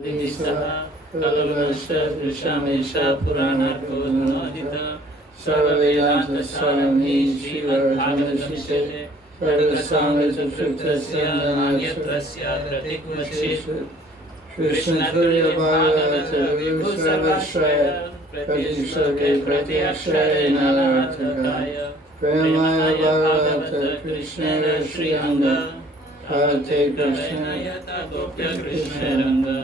Saha Kalavashta Vishamesha Purana Purnadita Sarvavedanta Sarami Shiva Bhagavashite Sarvasanga Chaktasya Nanyatrasya Pratikvachi Krishna Tulya Bhagavata Vibhu Sarvashraya Pratisarve Pratyakshaya Nanarthakaya Premaya Bhagavata Krishna Shriyanga Bhagavate Krishna Yata Gopya Krishna Ranga.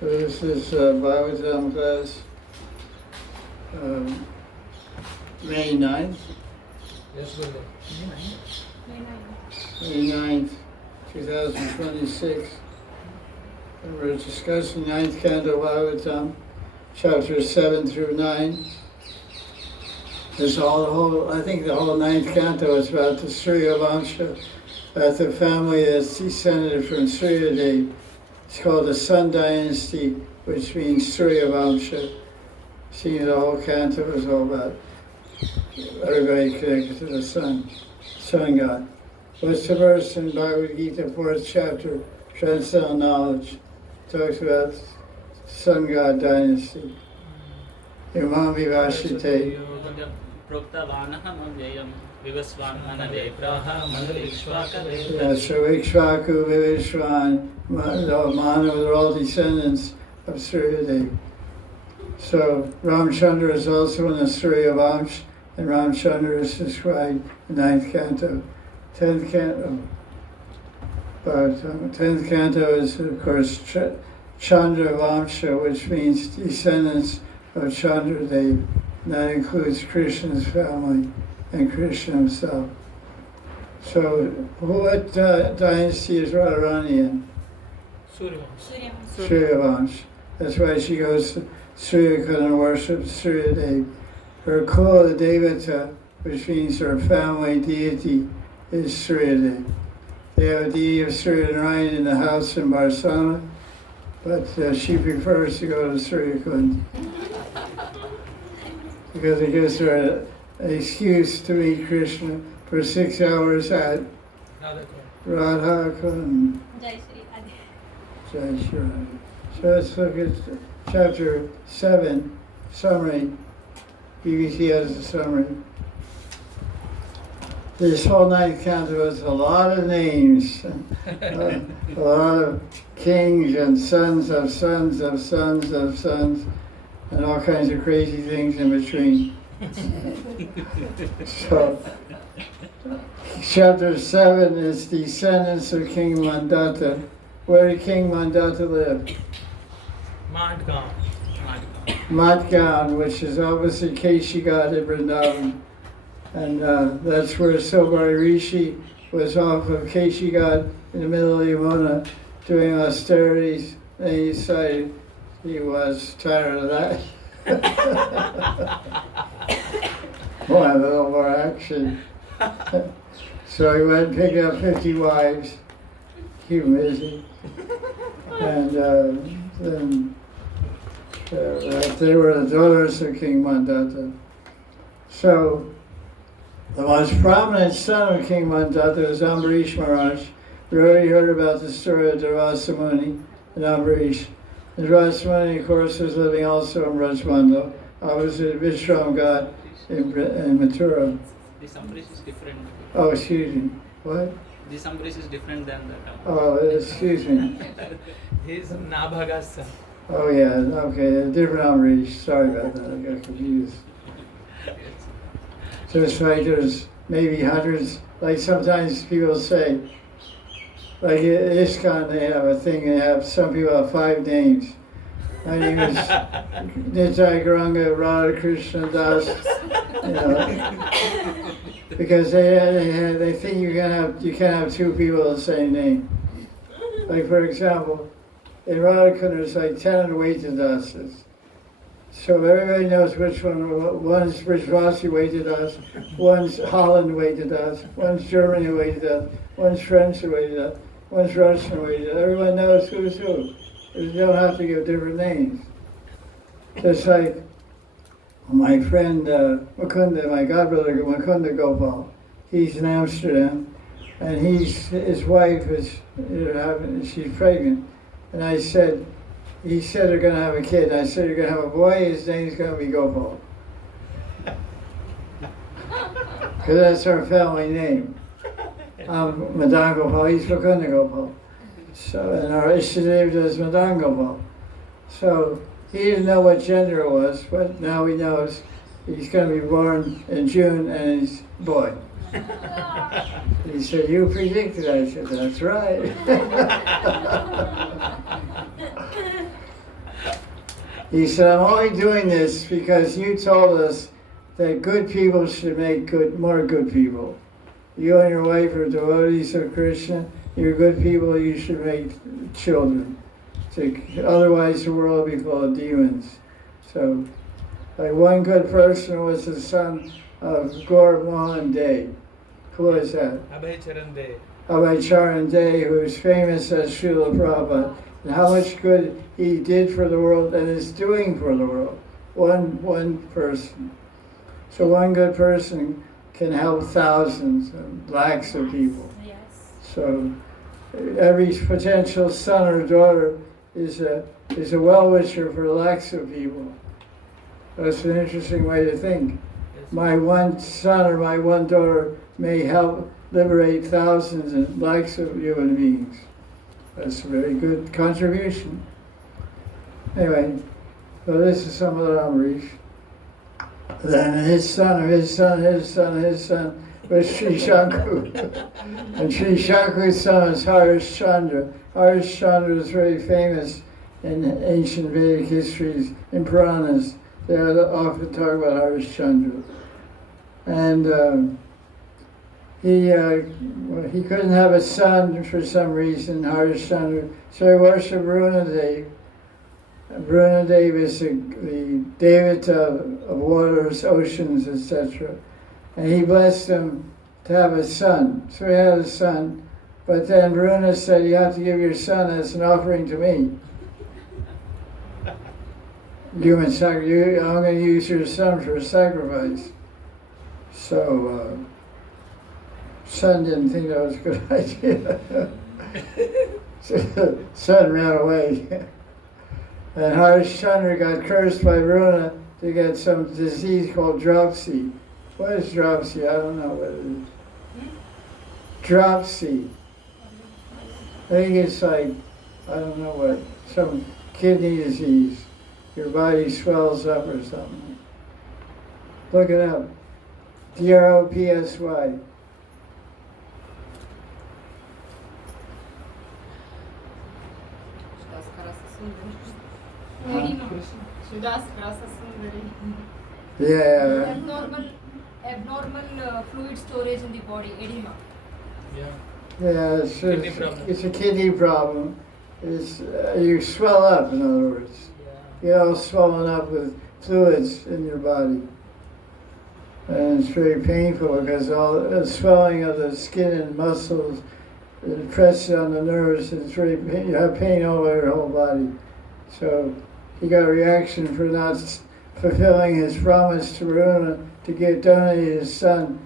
This is Bhagavatam class, May 9th. Yes, Guru. May 9th, 2026. And we're discussing 9th Canto Bhagavatam, chapters 7 through 9. There's I think the whole 9th Canto is about the Surya Vansha, that the family that's descended from Surya Dev. It's called the Sun Dynasty, which means Surya Vamsha. See, the whole canto is all about everybody connected to the sun god. What's the verse in Bhagavad Gita, 4th chapter, Transcendental Knowledge, talks about sun god dynasty. Imam Vivashite. Yeah, so Ikshvaku, Vivishwan, Manu are all descendants of Surya Dev. So Ramchandra is also in the Surya Vamsh, and Ramchandra is described in 9th Canto. 10th Canto. But 10th Canto is, of course, Chandra Vamsha, which means descendants of Chandra Dev. And that includes Krishna's family and Krishna himself. So, what dynasty is Radharani in? Surya Vansh. That's why she goes to Surya Kund and worships Surya Dev. Her Kula Devata, which means her family deity, is Surya Dev. They have a deity of Surya Narayan in the house in Barsana, but she prefers to go to Surya Kund because it gives her an excuse to meet Krishna for 6 hours at Radha Kund. Jai Shri Radha. So let's look at chapter 7, summary. BBC has a summary. This whole 9th canto has a lot of names, a lot of kings and sons of sons of sons of sons, and all kinds of crazy things in between. So, chapter 7 is descendants of King Mandata. Where did King Mandata live? Matgaon, which is opposite Keshighat in Vrindavan. And that's where Sobhari Rishi was off of Keshighat in the middle of Yamuna doing austerities. And he decided he was tired of that. Want a little more action. So he went and picked up 50 wives, keep him busy. And then they were the daughters of King Mandata. So the most prominent son of King Mandata is Ambarish Maharaj. We already heard about the story of Durvasa Muni and Ambarish. And Durvasa Muni, of course, was living also in Rajmandal, opposite Vishram God in Mathura. This Ambarish is different. Oh, excuse me. What? This Ambarish is different than that. Oh, excuse me. He is Nabhaga's son. Oh, yeah. Okay, a different Ambarish. Sorry about that. I got confused. So it's like there's maybe hundreds. Like sometimes people say, like at ISKCON, they have a thing. They have some people have 5 names. My name is Nitai Gauranga Radha Krishna Das. You know, because they think you can't have 2 people of the same name. Like for example, in Radha Kund there's like 10 Advaita Dasas. So everybody knows which one. One's Brijvasi Vaitadas, one's Holland Vaitadas, one's Germany Vaitadas, one's French Vaitadas, one's Russian Vaitadas. Everyone knows who's who. You don't have to give different names. Just like my friend Mukunda, my godbrother Mukunda Gopal, he's in Amsterdam, and his wife is she's pregnant, and I said, he said they're going to have a kid. I said, you're going to have a boy, his name's going to be Gopal. Because that's our family name. Madan Gopal, he's Vakunda Gopal. So, and our Ishtadev is Madan Gopal. So he didn't know what gender it was, but now he knows he's going to be born in June and he's a boy. He said, you predicted. I said, that's right. He said, I'm only doing this because you told us that good people should make more good people. You and your wife are devotees of Krishna. You're good people, you should make children. Otherwise the world will be full of demons. So, like one good person was the son of Gaur Mohan Dey. Who was that? Abhay Charan De. Abhay Charan Dey, who was famous as Srila Prabhupada, and how much good he did for the world and is doing for the world. One person. So one good person can help thousands and lakhs of people. Yes. So every potential son or daughter is a well-wisher for lakhs of people. That's an interesting way to think. Yes. My one son or my one daughter may help liberate thousands and lakhs of human beings. That's a very good contribution. Anyway, so this is some of the Amrish. Then his son was Sri Shankhu. And Sri Shankhu's son was Harish Chandra. Harish Chandra was very famous in ancient Vedic histories, in Puranas. They often talk about Harish Chandra. And he couldn't have a son for some reason, Harish Chandra, so he worshipped Brunadev. Brunadev is the devata of waters, oceans, etc. And he blessed him to have a son. So he had a son, but then Bruna said, you have to give your son as an offering to me. Human sacrifice, I'm going to use your son for a sacrifice. So son didn't think that was a good idea. So son ran away. And Harish Chandra got cursed by Bruna to get some disease called dropsy. What is dropsy? I don't know what it is. Dropsy. I think it's like, I don't know what, some kidney disease. Your body swells up or something. Look it up. D-R-O-P-S-Y. Yeah. Abnormal fluid storage in the body, edema. Yeah, Kidney problem. it's a kidney problem. It's, you swell up, in other words. You're all swollen up with fluids in your body. And it's very painful because all the swelling of the skin and muscles, it presses on the nerves, it's very you have pain all over your whole body. So he got a reaction for not fulfilling his promise to Varuna to donate his son.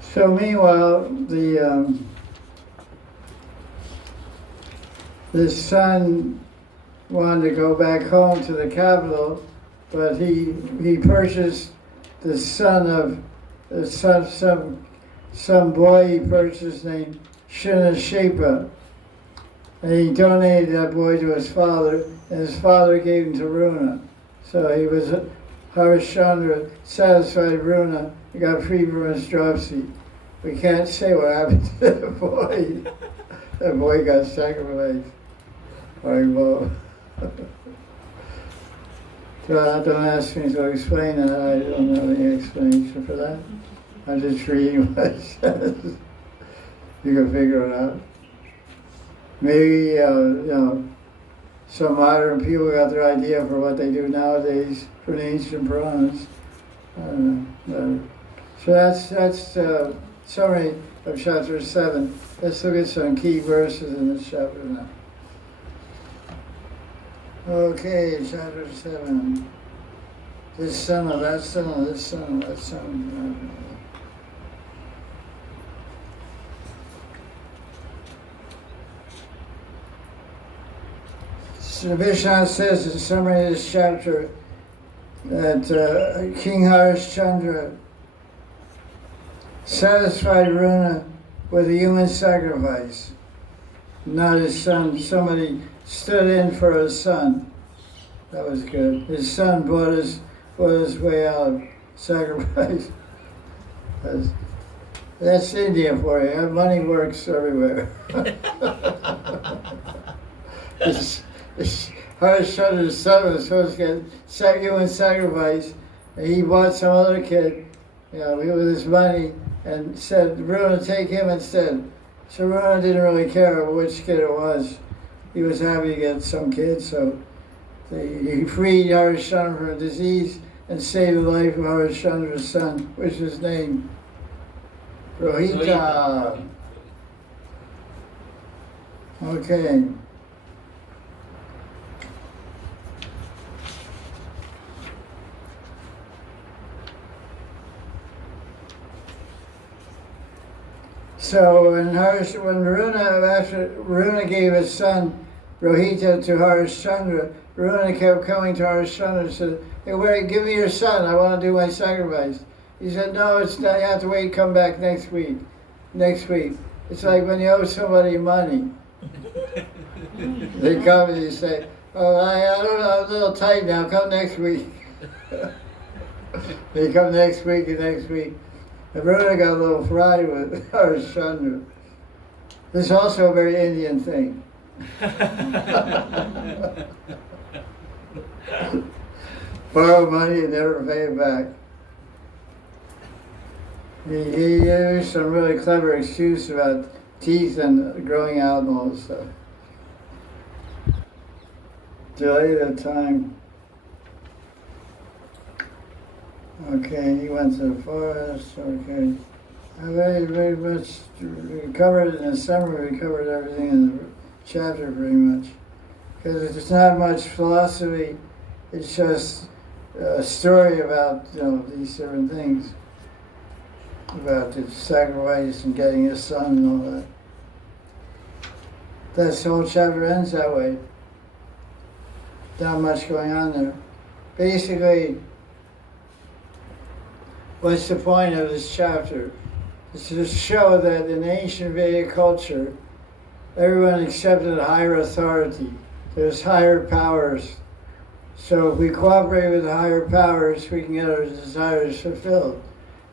So meanwhile, this son wanted to go back home to the capital, but he purchased the son of some boy he purchased named Shinashepa. And he donated that boy to his father, and his father gave him to Runa. So he was, Harishchandra satisfied Runa, he got free from his dropsy. We can't say what happened to that boy. That boy got sacrificed. Well, so don't ask me to explain that. I don't have any explanation for that. I'm just reading what it says. You can figure it out. Maybe, some modern people got their idea for what they do nowadays from the ancient Puranas. So that's summary of chapter 7. Let's look at some key verses in this chapter now. Okay, chapter 7. This son of that son of this son of that son. So Vishnu says in summary of this chapter that King Harishchandra satisfied Runa with a human sacrifice, not his son. Somebody stood in for his son. That was good. His son bought his way out of sacrifice. That's India for you. Money works everywhere. Harishchandra's son was supposed to get human sacrifice, and he bought some other kid, with his money, and said, Runa, take him instead. So Runa didn't really care which kid it was. He was happy to get some kid, so he freed Harishchandra from a disease and saved the life of Harishchandra's son, which was named Rohita. Okay. So when Runa gave his son Rohita to Harishchandra, Runa kept coming to Harishchandra and said, hey, wait, give me your son, I want to do my sacrifice. He said, no, it's not, you have to wait, come back next week. Next week. It's like when you owe somebody money. They come and you say, oh, I don't know, I'm a little tight now, come next week. They come next week and next week. And Runa got a little fried with Harishchandra. This is also a very Indian thing. Borrow money and never pay it back. He used some really clever excuse about teeth and growing out and all this stuff. Delay the time. Okay, he went to the forest. Okay. I very much covered in the summer. We covered everything in the chapter pretty much. Because it's not much philosophy. It's just a story about these different things. About the sacrifice and getting his son and all that. That's the whole chapter ends that way. Not much going on there. Basically, what's the point of this chapter? It's to show that in ancient Vedic culture, everyone accepted a higher authority. There's higher powers. So if we cooperate with the higher powers, we can get our desires fulfilled.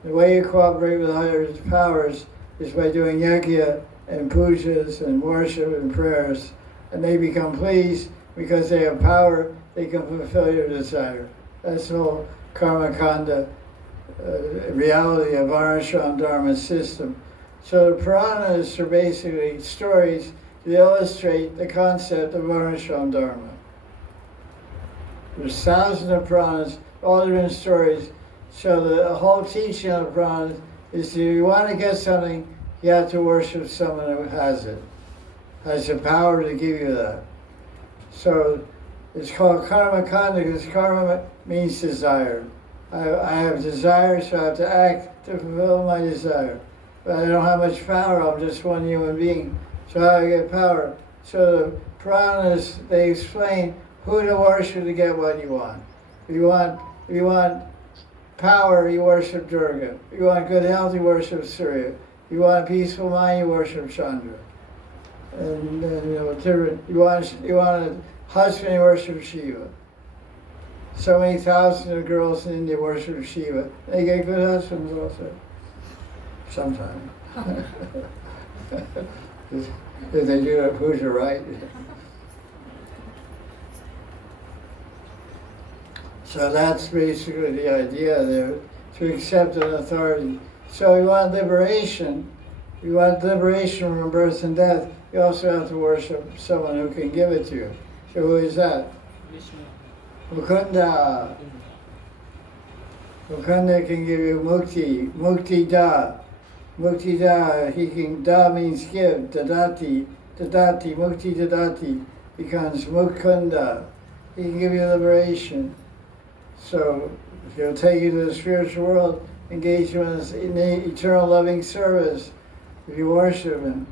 The way you cooperate with higher powers is by doing yajna and pujas and worship and prayers. And they become pleased because they have power, they can fulfill your desire. That's the whole karma kanda reality of Varnashram Dharma system. So the Puranas are basically stories to illustrate the concept of Varnashram Dharma. There's thousands of Puranas, all different stories. So the whole teaching of the Puranas is if you want to get something, you have to worship someone who has it, has the power to give you that. So it's called karma kanda because karma means desire. I have desire, so I have to act to fulfill my desire. But I don't have much power, I'm just one human being. So how do I get power? So the Puranas, they explain who to worship to get what you want. If you want power, you worship Durga. If you want good health, you worship Surya. If you want a peaceful mind, you worship Chandra. And different. You want a husband, you worship Shiva. So many thousands of girls in India worship Shiva. They get good husbands also. Sometimes. If they do their puja right. So that's basically the idea there, to accept an authority. So you want liberation from birth and death, you also have to worship someone who can give it to you. So who is that? Vishnu. Mukunda. Mukunda can give you mukti, mukti da. Mukti da, da means give, dadati, mukti dadati becomes mukunda. He can give you liberation. So he'll take you to the spiritual world, engage you in eternal loving service if you worship him.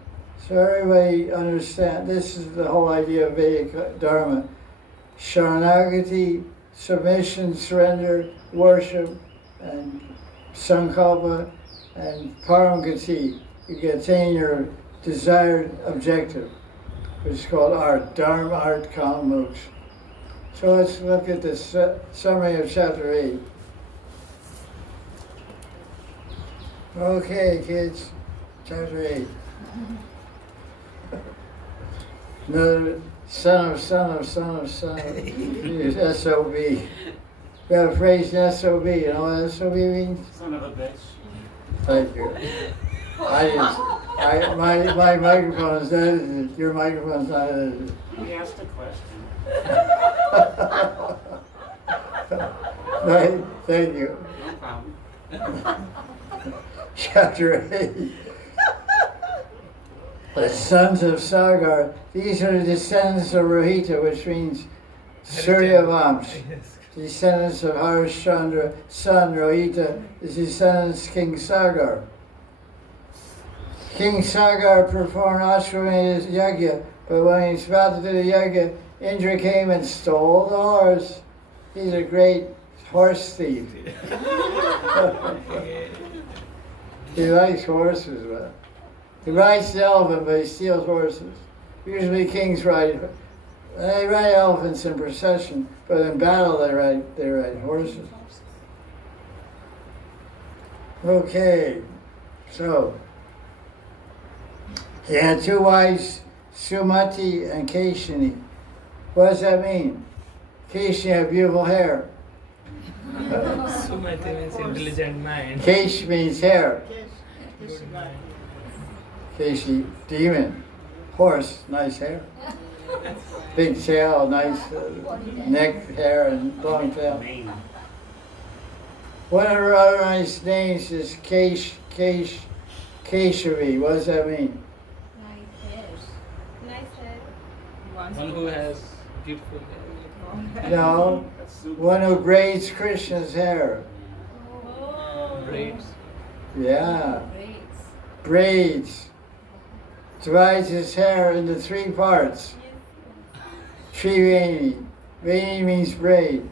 So everybody understand, this is the whole idea of Vedic Dharma. Sharanagati, submission, surrender, worship, and sankalpa, and paramgati. You can attain your desired objective, which is called art, dharma, art, kama, moksha. So let's look at the summary of chapter 8. Okay, kids, chapter 8. Another son of SOB. We have a phrase SOB. You know what SOB means? Son of a bitch. Thank you. My microphone is edited. Your microphone's not edited. We asked a question. Right, thank you. No problem. Chapter 8. The sons of Sagar, these are the descendants of Rohita, which means Suryavamsh. Yes. Descendants of Harishchandra, son Rohita, is descendants King Sagar. King Sagar performed Ashwamedha Yajna, but when he was about to do the Yajna, Indra came and stole the horse. He's a great horse thief. He likes horses, but he rides the elephant, but he steals horses. Usually kings ride, they ride elephants in procession, but in battle they ride horses. Okay, so he had two wives, Sumati and Keshini. What does that mean? Keshini had beautiful hair. Sumati means intelligent mind. Kesh means hair. Good mind. Keshi, demon. Horse, nice hair. Big tail, nice neck hair and long tail. Maine. One of Radharani's names is Keshavi. What does that mean? Nice hair. One who has beautiful hair. No, That's super. one who braids Krishna's hair. Oh. Braids. Yeah, Braids. braids. Divides his hair into three parts. Triveni. Veni means braid.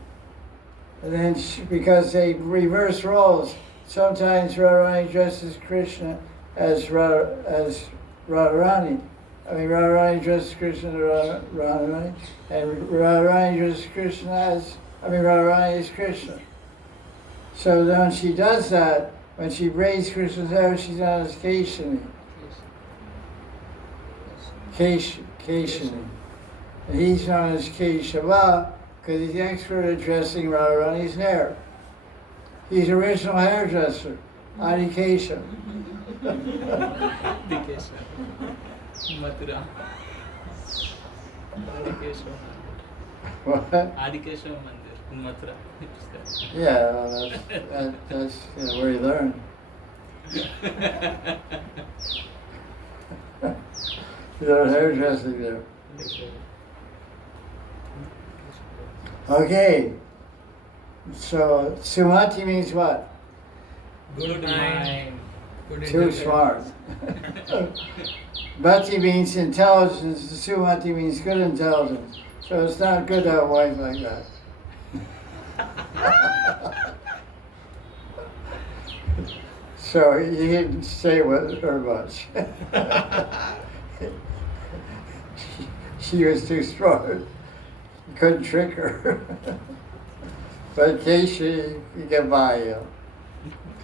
And then because they reverse roles, sometimes Radharani dresses Krishna as Radharani. Radharani dresses Krishna as Radharani, and Radharani dresses Krishna as, Radharani is Krishna. So then when she does that, when she braids Krishna's hair, she's known as Keshini. Keshini. And he's known as Keshava because he's expert at dressing Radharani's hair. He's original hairdresser, Adi Kesha. Adikesha. Mathura. Adikesha. What? Adikesha Mandir in Mathura. Yeah, well, that's where you learn. You learn hairdressing there. Okay. So Sumati means what? Good mind. Good Too intelligence. smart. Bhati means intelligence, Sumati means good intelligence. So it's not good to have a wife like that. So he didn't stay with her much. She was too smart. You couldn't trick her. But in case you get by,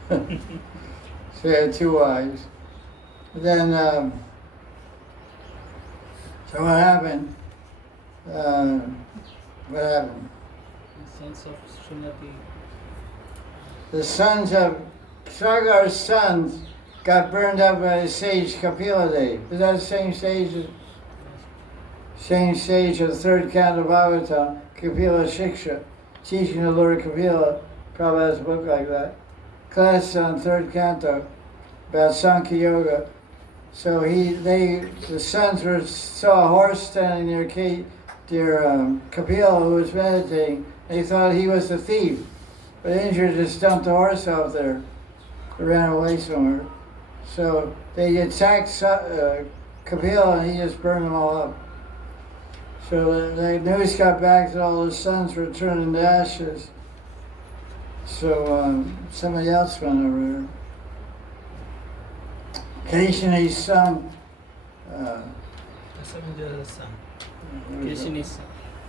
So he had two wives. Then, so what happened? What happened? Sons of Srimati. The sons of Sagar's sons got burned up by the sage Kapila Dev. Is that the same sage of the third canto of Bhagavatam, Kapila Shiksha, teaching the Lord Kapila? Prabhupada has a book like that. Class on third canto about Sankhya Yoga. So the sons saw a horse standing near Kapila who was meditating. They thought he was the thief, but Indra just dumped the horse out there. It ran away somewhere. So they attacked Kapila and he just burned them all up. So the news got back that all the sons were turning to ashes. So somebody else went over there. Keshini's son, Asamanjasa son.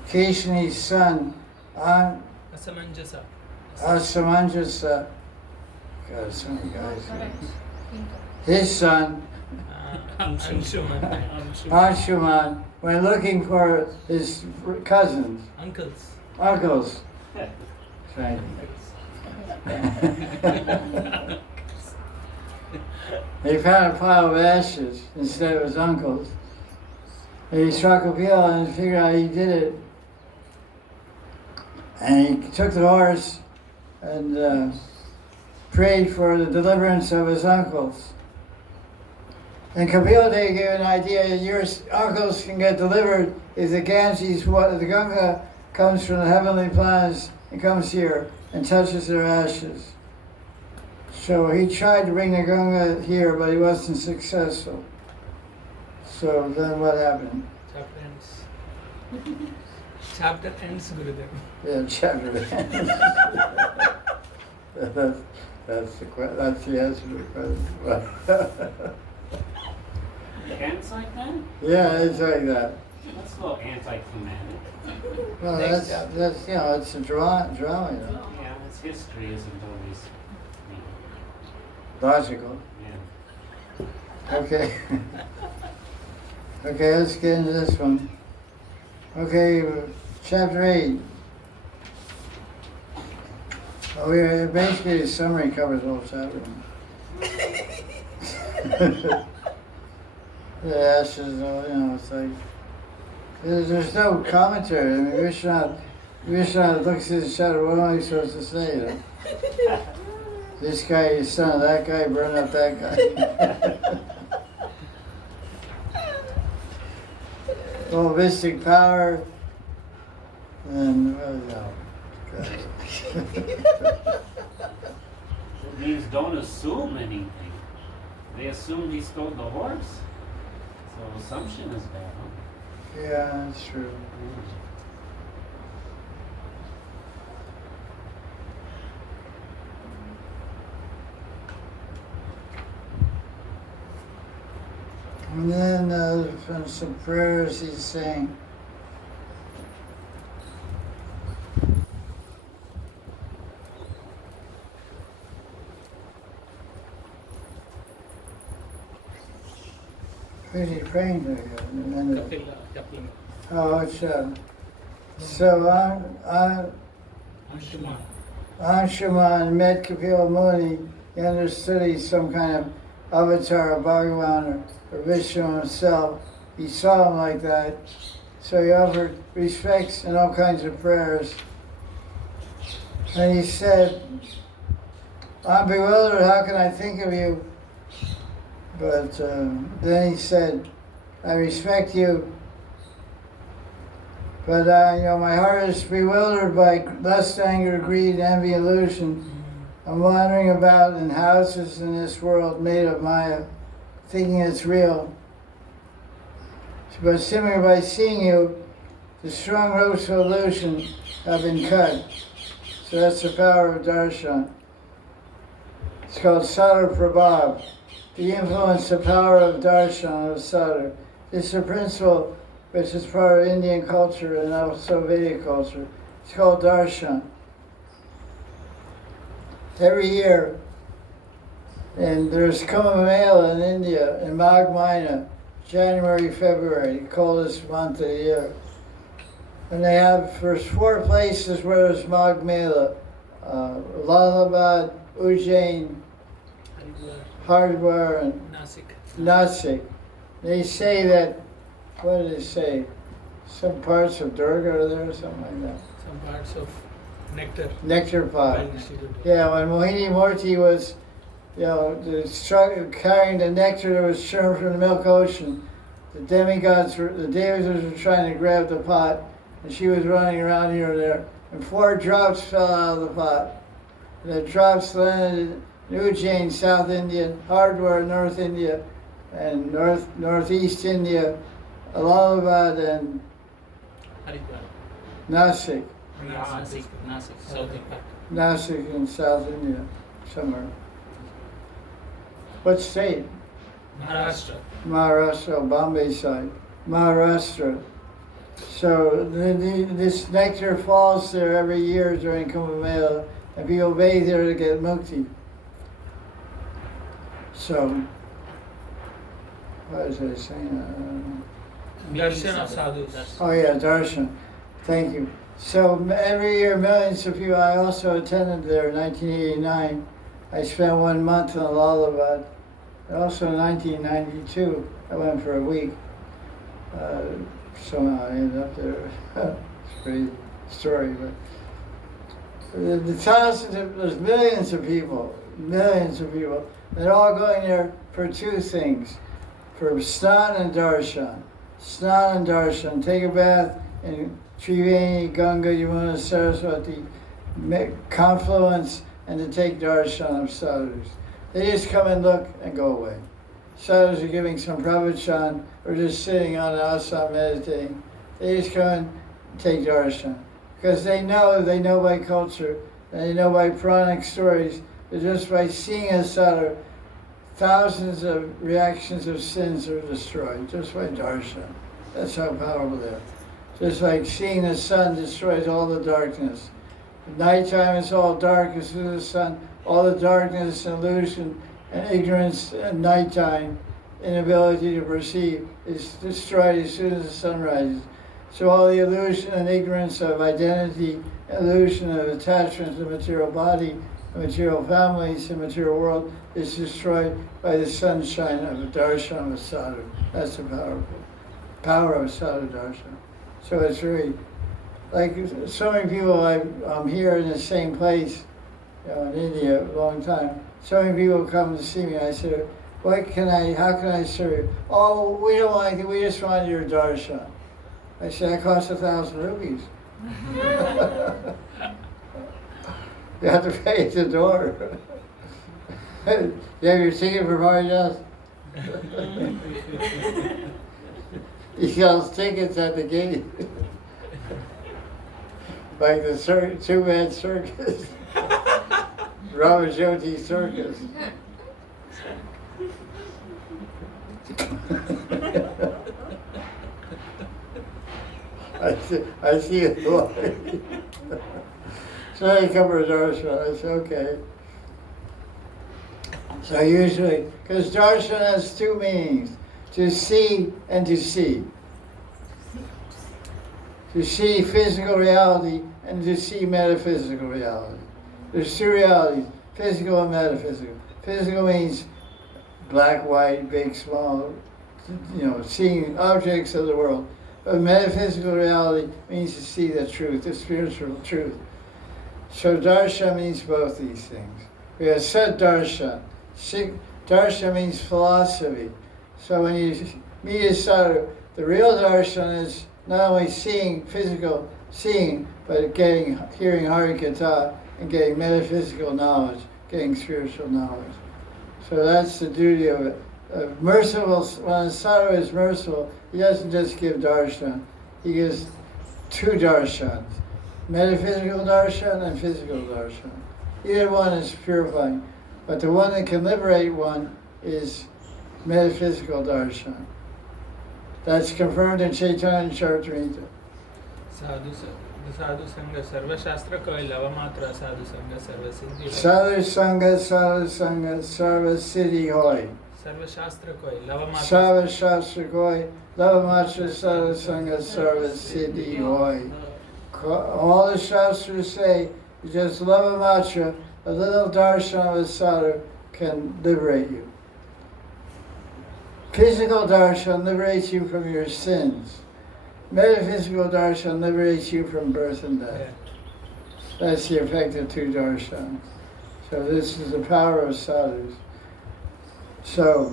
Keshini's son, Asamanjasa. Asamanjasa, God, so many guys. His son, Anshuman. Anshuman, went looking for his cousins, Uncles. uncles. Right. He found a pile of ashes instead of his uncles. And he struck a pill and figured out he did it. And he took the horse and prayed for the deliverance of his uncles. And Kapila gave an idea: your uncles can get delivered if the Ganges, the Ganga, comes from the heavenly planets and comes here and touches their ashes. So he tried to bring the Ganga here, but he wasn't successful. So then what happened? Chapter ends. Chapter ends, Gurudev. Yeah, chapter ends. That's the answer to the question. Ends like that? Yeah, it's like that. That's a little anticlimactic. Well, Next that's it's a drama, Yeah, its history isn't always, logical. yeah. Okay. Okay, let's get into this one. Okay, chapter 8. Oh, basically the summary covers the whole chapter. The ashes, it's like there's no commentary. I mean, Vishwanath looks at his shadow. What am I supposed to say? This guy is son of that guy, burn up that guy. Oh, mystic power, and These don't assume anything. They assume he stole the horse. So assumption is bad, huh? yeah, that's true. And then from some prayers he's saying. Who's he praying to? Kapila. Oh, it's so Anshuman. Anshuman met Kapila Muni. He understood he's some kind of avatar of Bhagavan or Vishnu himself. He saw him like that, so he offered respects and all kinds of prayers. And he said, I'm bewildered, how can I think of you? But then he said, I respect you, but my heart is bewildered by lust, anger, greed, envy, illusion. I'm wandering about in houses in this world made of Maya, thinking it's real. But simply by seeing you, the strong ropes of illusion have been cut. So that's the power of darshan. It's called Sadar Prabhav. The influence, the power of darshan, of Sadar. It's a principle which is part of Indian culture and also Vedic culture. It's called darshan. Every year, and there's Kumbh Mela in India, in Magh Mahina, January, February, the coldest month of the year. And they have, there's 4 places where there's Magh Mela, Allahabad, Ujjain, Hardwar, and Nasik. They say that, what do they say? Some parts of Durga are there or something like that. Some parts of nectar. Nectar pot. Well distributed. Yeah, when Mohini Murti was, carrying the nectar that was churned from the milk ocean, the demigods, the deities were trying to grab the pot, and she was running around here and there, and 4 drops fell out of the pot. And the drops landed in Ujjain, South India, Hardwar, North India, and Northeast India, Allahabad, and Haridwar. Nasik. Nasik, South Impact. Nasik in South India, somewhere. What state? Maharashtra. Maharashtra, Bombay side. Maharashtra. So this nectar falls there every year during Kumbh Mela, and people bathe there to get mukti. So, what was I saying? Darshan of sadhus. Oh yeah, darshan. Thank you. So every year, millions of people. I also attended there in 1989. I spent 1 month in Allahabad. And also in 1992, I went for a week. Somehow I ended up there. It's a pretty story, but the thousands of, there's millions of people, they're all going there for two things, for snan and darshan. Snan and darshan, take a bath in Triveni, Ganga, Yamuna, Saraswati, confluence, and to take darshan of sadhus. They just come and look and go away. Sadhus are giving some pravachan or just sitting on an asana meditating. They just come and take darshan. Because they know by culture, and they know by Puranic stories, that just by seeing a sadhu, thousands of reactions of sins are destroyed, just by darshan. That's how powerful they are. Just like seeing the sun destroys all the darkness. At nighttime it's all dark as soon as the sun, all the darkness and illusion and ignorance at nighttime, inability to perceive, is destroyed as soon as the sun rises. So all the illusion and ignorance of identity, illusion of attachment to the material body, the material families, the material world is destroyed by the sunshine of the darshan of sadhu. That's the power of sadhu darshan. So it's very, like so many people, I'm here in the same place, in India a long time. So many people come to see me. I said, how can I serve you? Oh, we don't like it, we just want your darshan. I said, that costs 1,000 rupees. You have to pay at the door. You have your ticket for Maharaj? He sells tickets at the gate. Like the two-man circus. Ramajoti circus. I see it. So I come for darshan. I say, okay. So usually, because darshan has two meanings, to see and to see. To see physical reality and to see metaphysical reality. There's two realities, physical and metaphysical. Physical means black, white, big, small, seeing objects of the world. But metaphysical reality means to see the truth, the spiritual truth. So darshan means both these things. We have Sat darshan. Darshan means philosophy. So when you meet a sadhu, the real darshan is not only physical seeing, but hearing Harikatha and getting metaphysical knowledge, getting spiritual knowledge. So that's the duty of it. Merciful, when a sadhu is merciful, he doesn't just give darshan, he gives two darshans, metaphysical darshan and physical darshan. Either one is purifying, but the one that can liberate one is metaphysical darshan. That's confirmed in Chaitanya Charitamrita. Sadhu Sangha Sarva Shastra Koi Lava Matra Sadhu Sangha Sarva Siddhi. Sadhu Sangha Sarva Siddhi Hoy. Sarva Shastra Koi Lava Matra. Sarva Shastra Koi Lava Matra Sadhu Sangha Sarva Siddhi Hoy. All the Shastras say, just lava matra, a little darshan of a sadhu can liberate you. Physical darshan liberates you from your sins. Metaphysical darshan liberates you from birth and death. That's the effect of two darshans. So this is the power of sadhus. So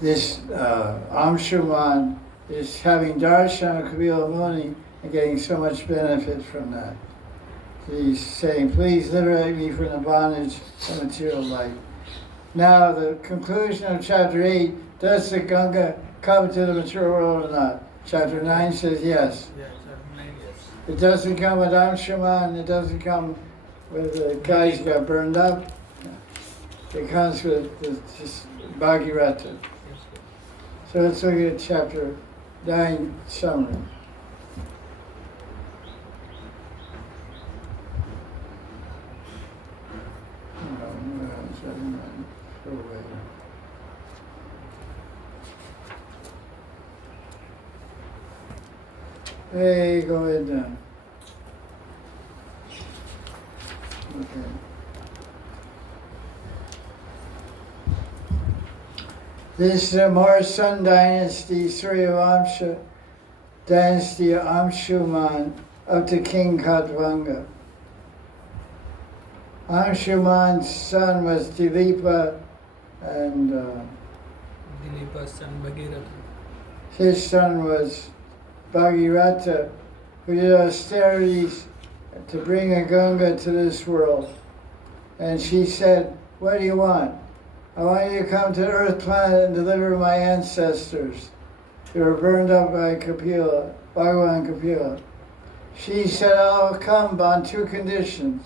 this Amshuman is having darshan of Kapila Muni and getting so much benefit from that. He's saying, please liberate me from the bondage of material life. Now the conclusion of chapter 8, does the Ganga come to the material world or not? Chapter 9 says yes. Yeah, chapter 9, yes. It doesn't come with Anshuman, it doesn't come with the guys who got burned up. It comes with the just Bhagirata. Yes, So let's look at chapter 9 summary. Hey, go ahead now. Okay. This is the Maharaj Sun dynasty, Suryavamsha dynasty of Amshuman up to King Katvanga. Amshuman's son was Dilipa, and Dilipa's son Bhagirath. his son was Bhagirata, who did austerities to bring a Ganga to this world. And she said, what do you want? I want you to come to the earth planet and deliver my ancestors. They were burned up by Kapila, Bhagavan Kapila. She said, I'll come on two conditions.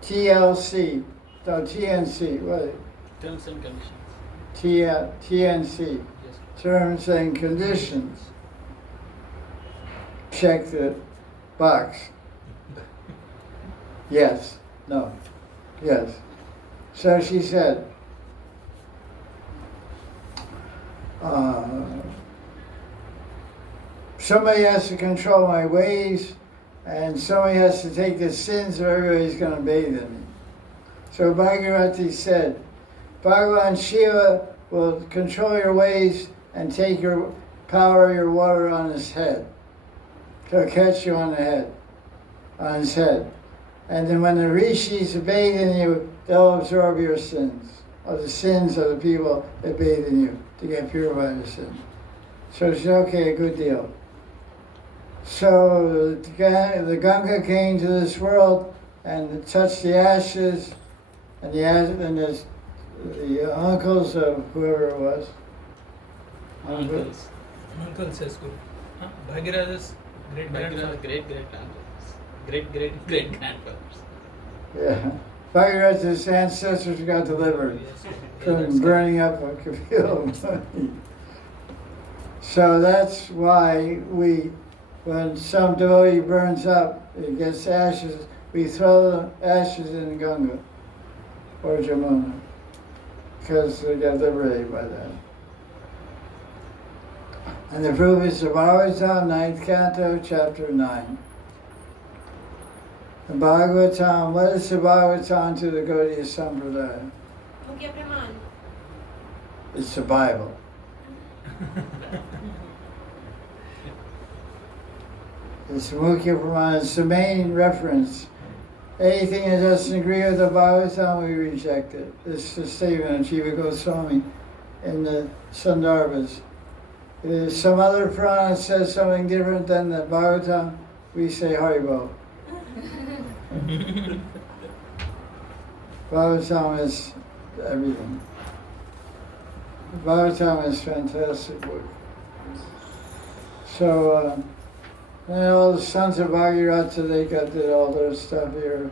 TLC, no, TNC, what? Terms and conditions. TNC, Yes. terms and conditions. Check the box. Yes, no, yes. So she said, somebody has to control my ways, and somebody has to take the sins or everybody's going to bathe in me. So Bhagirati said, Bhagavan Shiva will control your ways and take your power, your water on his head. He'll catch you on the head, on his head. And then when the rishis bathe in you, they'll absorb your sins, or the sins of the people that bathe in you, to get purified of sin. So she said, okay, good deal. So the Ganga came to this world and touched the ashes, and the uncles of whoever it was. Uncles. Uncle says good. Huh? Bhagirath's great-grandfather. Great-great-great-grandfathers. Yeah. Bhagirath's ancestors got delivered Yes. from burning up a Kapila. So that's why when some devotee burns up, it gets ashes, we throw the ashes in Ganga or Jamuna, because they get liberated by that. And the proof is the Bhagavatam, 9th Canto, chapter 9. The Bhagavatam, what is the Bhagavatam to the Gaudiya Sampradaya? मुख्य प्रमाण It's the Bible. It's Mukhya Pramana, it's the main reference. Anything that doesn't agree with the Bhagavatam, we reject it. This is the statement of Jiva Goswami in the Sandarbhas. If some other Purana says something different than the Bhagavatam, we say Haribol. Bhagavatam is everything. Bhagavatam is a fantastic book. So, and all the sons of Bhagirata, they did all their stuff here.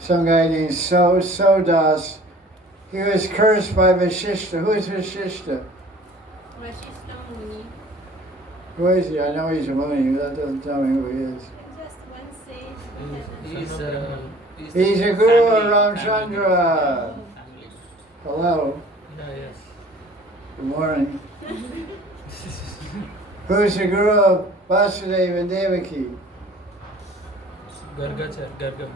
Some guy named Sodas, he was cursed by Vashishta. Who is Vashishta? Vashishtha मुनि Who is he? I know he's a Muni, that doesn't tell me who he is. just one sage He's He's a guru of Ramchandra. family. Hello, Yeah, yes. good morning. Who's the guru of Vasudeva and Devaki? Gargachar, Gargam.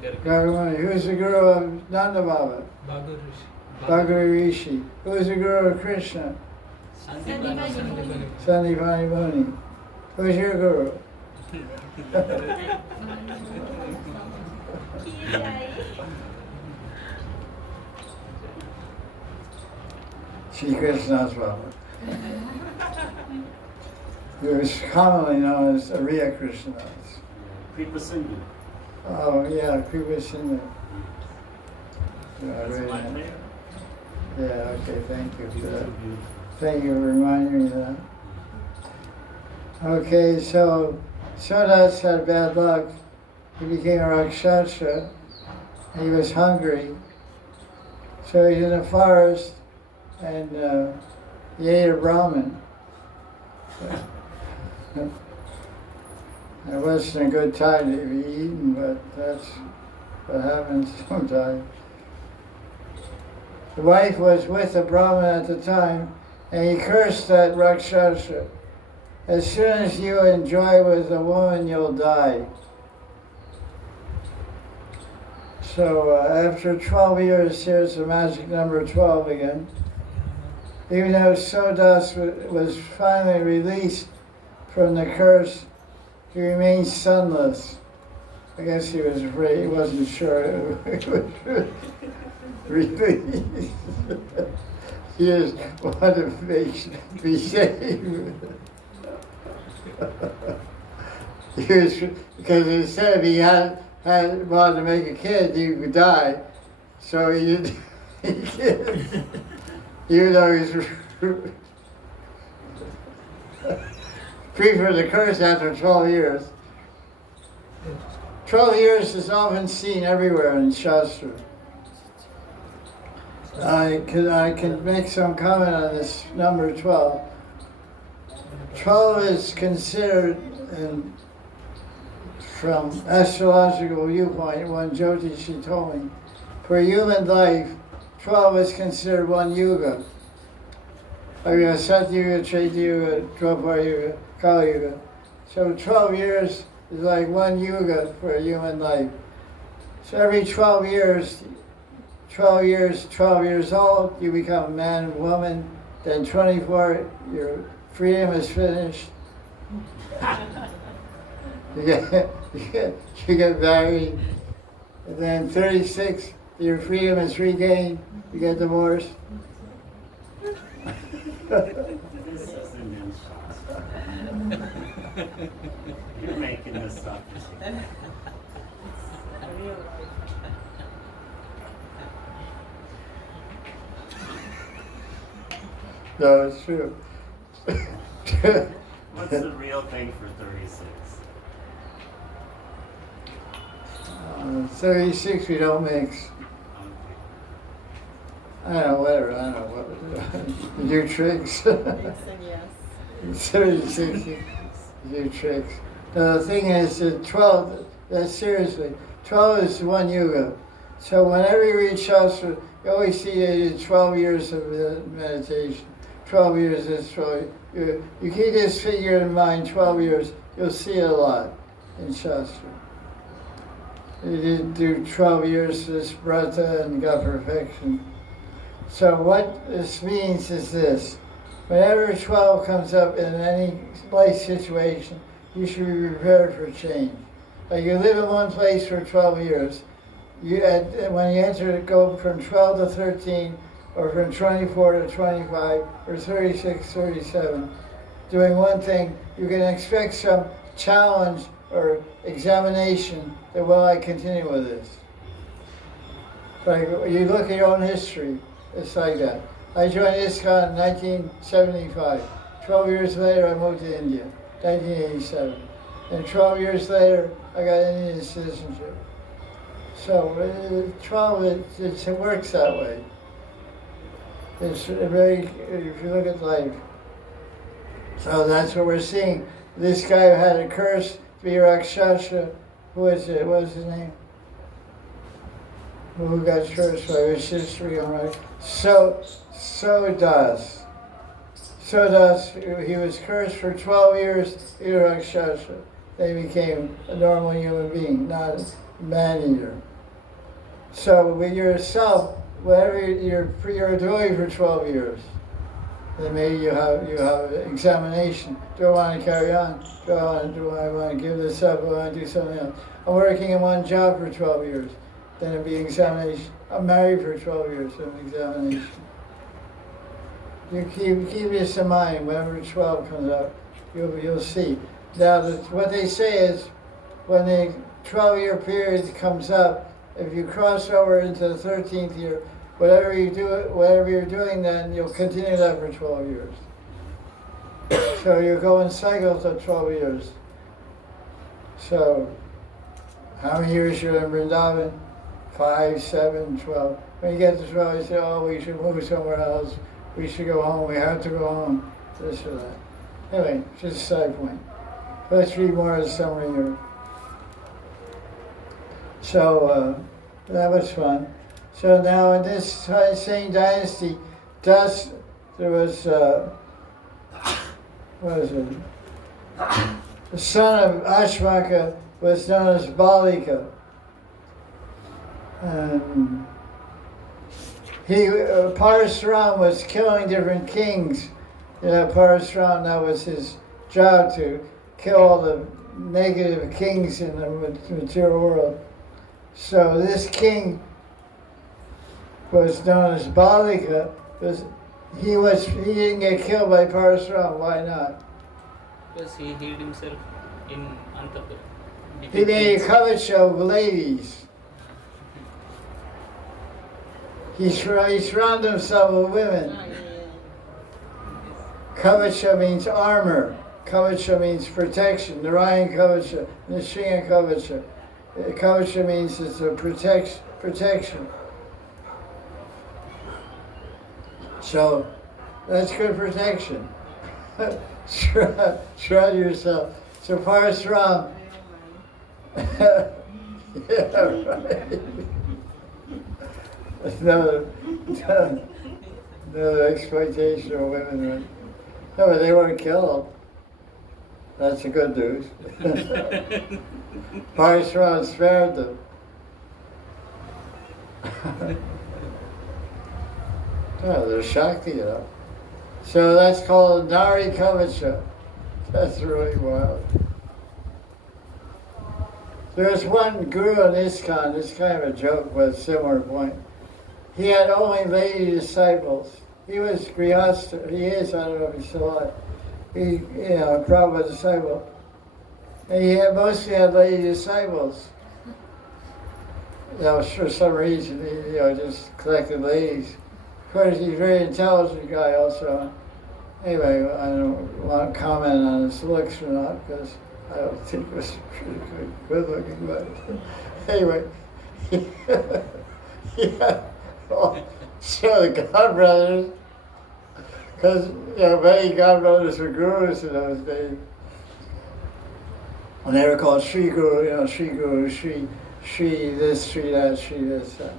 Gargam. Gargamuni. Who's the guru of Nanda Baba? Bagurish. Bhagavad Rishi. Who's the guru of Krishna? Sandipani. Sandipani Muni. Who's your guru? Shri Krishna's Baba. Who is commonly known as Ariya Krishna. Kripa Sindhu. Oh, yeah, Kripa Sindhu. Yeah, That's very my nice. prayer. Yeah, okay, thank you for that. Beautiful. Thank you for reminding me of that. Okay, so Sodas had bad luck. He became a Rakshasa. He was hungry. So he's in the forest and he ate a Brahmin. It wasn't a good time to be eaten, but that's what happens sometimes. The wife was with the Brahmin at the time, and he cursed that Rakshasa. As soon as you enjoy with a woman, you'll die. So after 12 years, here's the magic number 12 again. Even though Sodas was finally released from the curse, he remained sonless. I guess he was afraid, he wasn't sure it was released. He just wanted to be saved. Because he said if he had wanted to make a kid, he would die. So he didn't make kids. Even though he's free from the curse after 12 years. 12 years is often seen everywhere in Shastra. I can make some comment on this number 12. 12 is considered, from astrological viewpoint, one Jyotishi told me, for human life, 12 is considered one yuga. Sat Yuga, Treta Yuga, Dwapara Yuga, Kali Yuga. So 12 years is like one yuga for a human life. So every 12 years old, you become a man and woman. Then 24, your freedom is finished. You get married. And then 36, your freedom is regained. You get divorced. This isn't in Shastra. You're making this up. No, it's true. What's the real thing for 36? 36 we don't mix. Okay. I don't know, whatever, I don't know what we do. Do tricks. 36 you do tricks. The thing is that 12, seriously, 12 is one yuga. So whenever you read Shastra, you always see they did 12 years of meditation. 12 years is 12. You keep this figure in mind, 12 years, you'll see it a lot in Shastra. You did do 12 years this brata and got perfection. So what this means is this. Whenever 12 comes up in any life situation, you should be prepared for change. Like you live in one place for 12 years. When you enter, go from 12 to 13, or from 24 to 25, or 36, 37, doing one thing, you can expect some challenge or examination that, will I continue with this? Like you look at your own history, it's like that. I joined ISKCON in 1975. 12 years later, I moved to India, 1987. And 12 years later, I got Indian citizenship. So 12, it works that way. It's very, if you look at life. So that's what we're seeing. This guy who had a curse to be a Rakshasa, who was it? What was his name? Who got cursed by his history on right? Sodas. He was cursed for 12 years to be a Rakshasa. They became a normal human being, not a man-eater. So with yourself, whatever you're doing for 12 years, then maybe you have an examination. Do I want to carry on? Do I want to give this up? Do I want to do something else? I'm working in one job for 12 years. Then it'll be examination. I'm married for 12 years, so an examination. You keep this in mind. Whenever 12 comes up, you'll see. Now, what they say is, when the 12-year period comes up, if you cross over into the 13th year, whatever you're doing, then you'll continue that for 12 years. So you go in cycles of 12 years. So, how many years you're in Vrindavan? 5, 7, 12. When you get to 12, you say, oh, we should move somewhere else. We should go home. We have to go home. This or that. Anyway, just a side point. Let's read more of the summary here. So, that was fun. So now in this same dynasty, there was, what is it? The son of Ashvaka was known as Balika. And Parasuram was killing different kings. Parasuram, that was his job, to kill all the negative kings in the material world. So this king was known as Balika. He didn't get killed by Parasuram. Why not? Because he hid himself in Antapur. He made a covet show of ladies. He surrounded himself with women. Kavacha means armor. Kavacha means protection. Narayan Kavacha, Nishinga Kavacha. Kavacha means it's a protection. So that's good protection. Shroud yourself. So Parasuram. Yeah, right. Another exploitation of women. Right? No, but they weren't killed. That's the good news. Parasuram spared them. Oh, they're Shakti, So that's called Nari Kavacha. That's really wild. There's one guru in ISKCON, it's kind of a joke, but a similar point. He had only lady disciples. He was Grihastha. He is, I don't know if he's still alive. He, a Prabhupada disciple. And he mostly had lady disciples. For some reason, he just collected ladies. Of course, he's a very intelligent guy also. Anyway, I don't want to comment on his looks or not, because I don't think it was pretty good looking, but anyway. Yeah. So the godbrothers, because many godbrothers were gurus in those days. And they were called Sri Guru, Sri Guru, Sri this, Sri that, Sri this, that.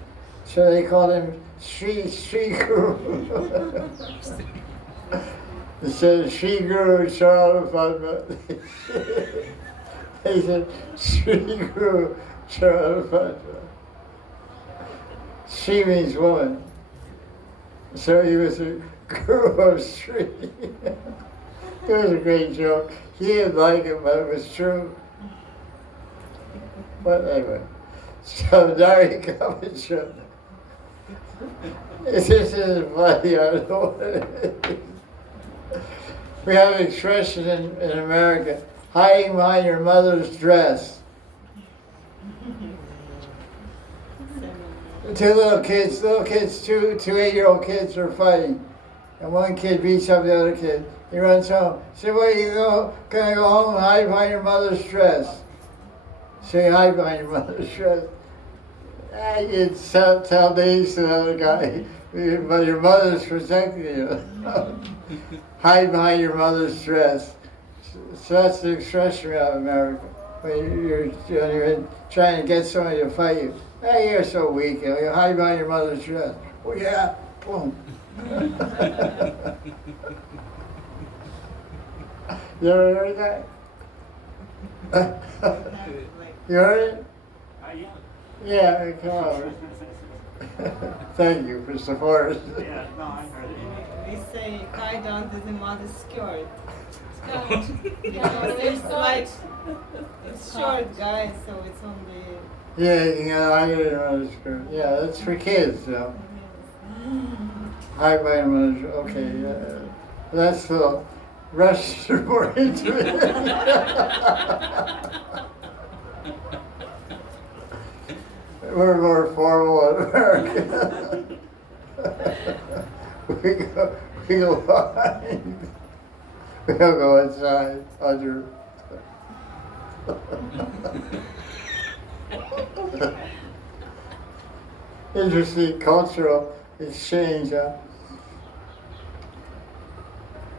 So they called him Sri Guru. They said Sri Guru Charalapadma. They said Sri Guru Charalapadma. She means woman. So he was a guru of Sri. It was a great joke. He didn't like it, but it was true. But anyway, so Nari Kavacha. This is funny, I don't know what it is. We have an expression in America, hiding behind your mother's dress. Two little kids, 2 8-year-old kids are fighting. And one kid beats up the other kid. He runs home. Said, "Well, gonna go home and hide behind your mother's dress." So you hide behind your mother's dress. You'd tell these to the other guy, but your mother's protecting you. Hide behind your mother's dress. So that's the expression out of America. When you're trying to get somebody to fight you. Hey, you're so weak. You hide behind your mother's dress. Oh yeah, boom. You ever heard that? You heard it? Yeah, come on. Thank you for support. Yeah, no, I heard it. We say tie down to the mother's skirt. Yeah, It's like it's short, guys, so it's only. Yeah, I get it on the screen. Yeah, that's for kids, though. High vitamin, okay. That's the rush more into it. We're more formal in America. we go behind. We'll go inside under. Interesting cultural exchange, huh?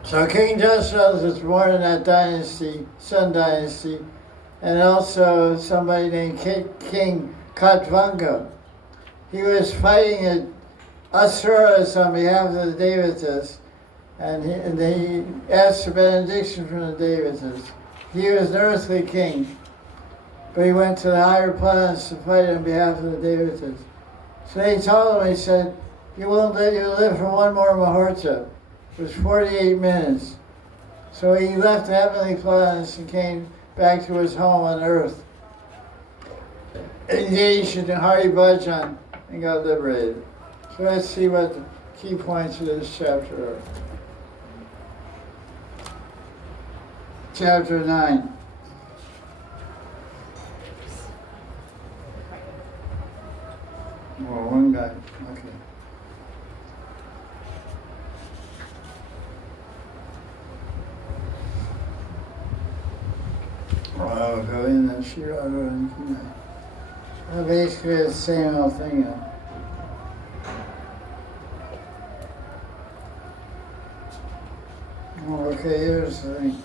So King Dashrath was born in that dynasty, Sun Dynasty, and also somebody named King Katvanga. He was fighting Asuras on behalf of the Devatas, and he asked for benediction from the Devatas. He was an earthly king, but he went to the higher planets to fight on behalf of the Devatas. So they told him, he said, you won't let you live for one more Muhurta. It was 48 minutes. So he left the heavenly planets and came back to his home on earth. Engaged in Hari Bhajan and got liberated. So let's see what the key points of this chapter are. Chapter 9. Oh, one guy. Okay. I'll go in and shoot out of basically the same old thing. Okay, here's the thing.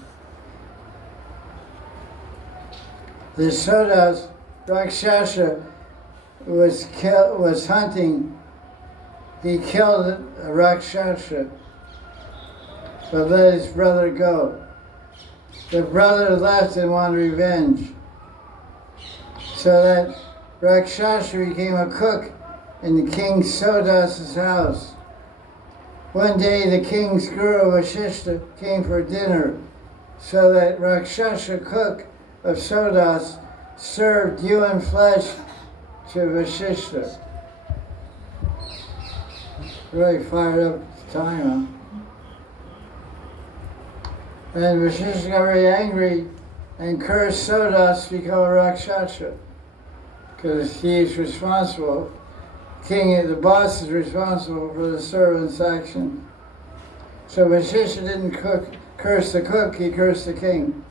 The Sodas, Rakshasa, was hunting. He killed a Rakshasa, but let his brother go. The brother left and wanted revenge. So that Rakshasa became a cook in the king Sodas's house. One day the king's guru Vasishta came for dinner, so that Rakshasa cook of Sodas served human flesh to Vasishta. Really fired up the time, huh? And Vasishta got very angry and cursed Sodas to become a Rakshasa, because he is responsible. King, the boss, is responsible for the servant's action. So Vasishta didn't curse the cook, he cursed the king.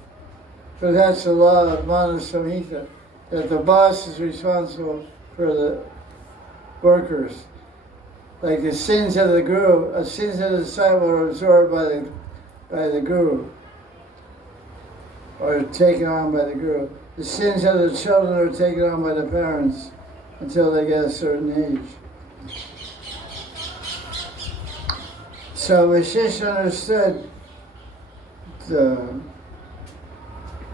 But that's the law of Madan Samhita, that the boss is responsible for the workers. Like the sins of the guru, sins of the disciple are absorbed by the guru, or taken on by the guru. The sins of the children are taken on by the parents until they get a certain age. So Vasishta understood